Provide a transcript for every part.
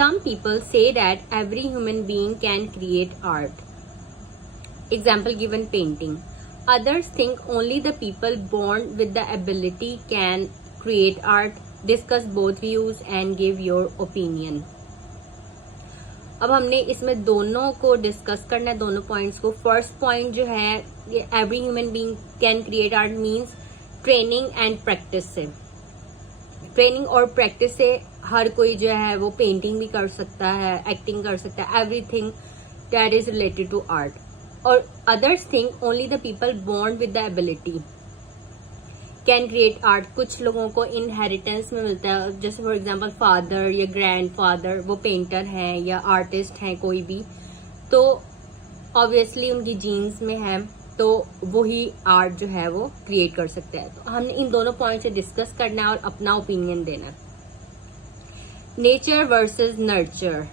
Some people say that every human being can create art. Example given painting. Others think only the people born with the ability can create art. Discuss both views and give your opinion. अब हमने इसमें दोनों को discuss करना है, दोनों points को. First point जो है, ये every human being can create art means training and practice से. ट्रेनिंग और प्रैक्टिस से हर कोई जो है वो पेंटिंग भी कर सकता है, एक्टिंग कर सकता है, everything that is related to art. और others think only the people born with the ability can create art. कुछ लोगों को इनहेरिटेंस में मिलता है, जैसे फॉर एग्जांपल फादर या ग्रैंडफादर वो पेंटर हैं या आर्टिस्ट हैं कोई भी, तो ऑब्वियसली उनकी जीन्स में है, तो वही आर्ट जो है वो क्रिएट कर सकते हैं. तो हमने इन दोनों पॉइंट से डिस्कस करना है और अपना ओपिनियन देना है. Nature versus nurture.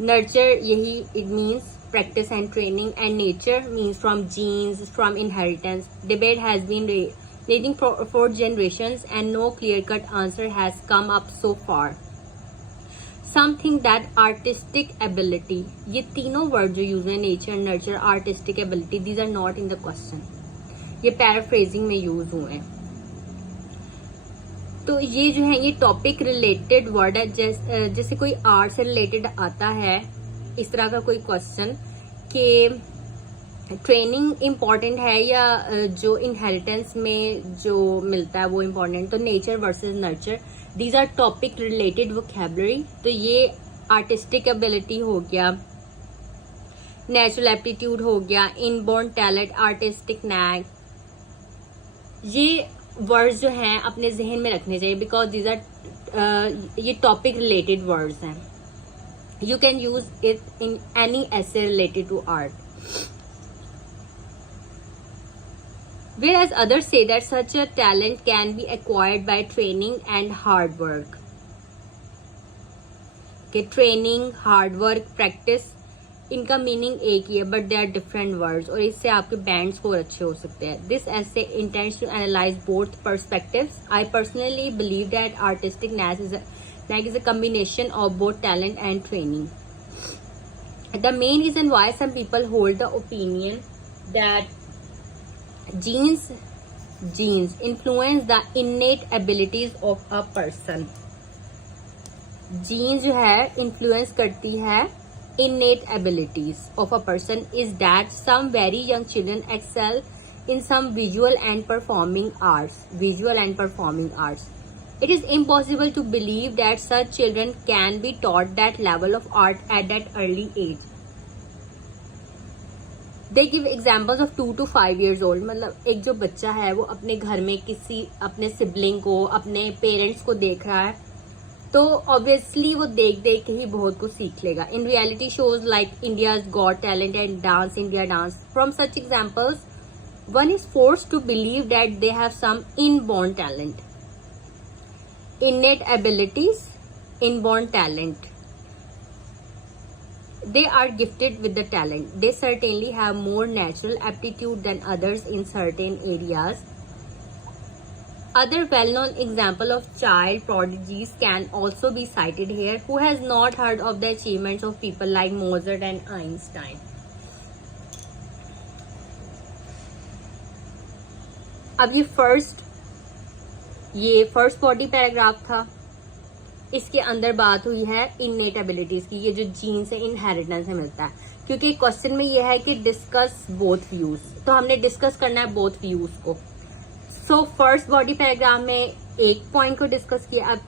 नर्चर यही it means practice and training, and nature means from genes, from inheritance. Debate has been raging for generations and no clear-cut answer has come up so far. Some think that artistic ability, ये तीनों word जो use है, nature, nurture, artistic ability, these are not in the question. ये paraphrasing में use हुए हैं. तो ये जो है ये टॉपिक रिलेटेड वर्ड है. जैसे कोई आर्ट से रिलेटेड आता है इस तरह का कोई क्वेश्चन कि ट्रेनिंग इम्पॉर्टेंट है या जो इनहेरिटेंस में जो मिलता है वो इम्पॉर्टेंट, तो nature versus nurture, these our topic related vocabulary. तो ये आर्टिस्टिक एबिलिटी हो गया, नेचुरल एप्टीट्यूड हो गया, इनबॉर्न टैलेंट, आर्टिस्टिक नैक. ये वर्ड्स जो हैं अपने जहन में रखने चाहिए बिकॉज दीज आर ये टॉपिक रिलेटेड वर्ड्स हैं. You can use it in any essay related to art. Whereas others say that such a talent can be acquired by training and hard work. Okay, training, hard work, practice, इनका meaning एक ही है but they are different words और इससे आपके band score अच्छे हो सकते हैं. This essay intends to analyze both perspectives. I personally believe that artistic knack is a combination of both talent and training. The main reason why some people hold the opinion that genes influence the innate abilities of a person. Genes जो है influence करती है innate abilities of a person is that some very young children excel in some visual and performing arts. It is impossible to believe that such children can be taught that level of art at that early age. They give examples of 2 to 5 years old. मतलब एक जो बच्चा है वो अपने घर में किसी अपने सिबलिंग को, अपने पेरेंट्स को देख रहा है, तो ऑब्वियसली वो देख देख के ही बहुत कुछ सीख लेगा. In reality shows like India's got talent and dance India dance, from such examples one is forced to believe that they have some inborn talent. Innate abilities, inborn talent. They are gifted with the talent. They certainly have more natural aptitude than others in certain areas. Other well-known example of child prodigies can also be cited here. Who has not heard of the achievements of people like Mozart and Einstein? अब ये first body paragraph था. इसके अंदर बात हुई है innate abilities की, ये जो जीन से इनहेरिटेंस से मिलता है. क्योंकि क्वेश्चन में ये है कि डिस्कस बोथ व्यूज, तो हमने डिस्कस करना है बोथ व्यूज को. सो फर्स्ट बॉडी पैराग्राफ में एक पॉइंट को डिस्कस किया, अब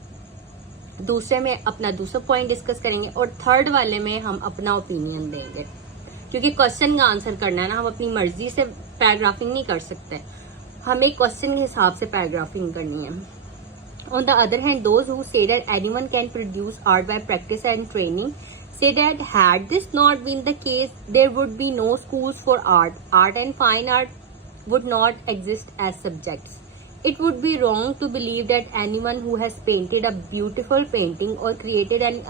दूसरे में अपना दूसरा पॉइंट डिस्कस करेंगे और थर्ड वाले में हम अपना ओपिनियन देंगे. क्योंकि क्वेश्चन का आंसर करना है ना, हम अपनी मर्जी से पैराग्राफिंग नहीं कर सकते, हमें क्वेश्चन के हिसाब से पैराग्राफिंग करनी है. On the other hand, those who say that anyone can produce art by practice and training say that had this not been the case, there would be no schools for art. Art and fine art would not exist as subjects. It would be wrong to believe that anyone who has painted a beautiful painting or created any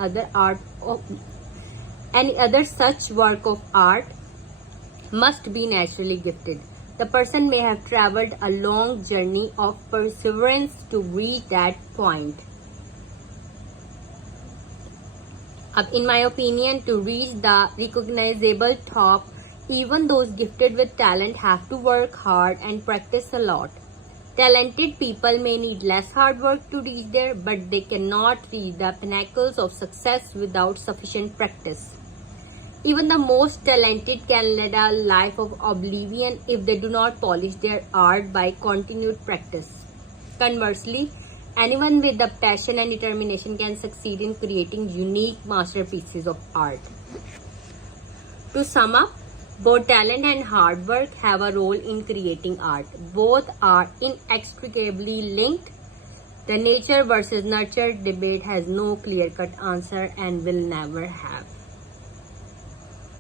other such work of art must be naturally gifted. The person may have traveled a long journey of perseverance to reach that point. In my opinion, to reach the recognizable top, even those gifted with talent have to work hard and practice a lot. Talented people may need less hard work to reach there, but they cannot reach the pinnacles of success without sufficient practice. Even the most talented can lead a life of oblivion if they do not polish their art by continued practice. Conversely, anyone with the passion and determination can succeed in creating unique masterpieces of art. To sum up, both talent and hard work have a role in creating art. Both are inextricably linked. The nature versus nurture debate has no clear-cut answer and will never have.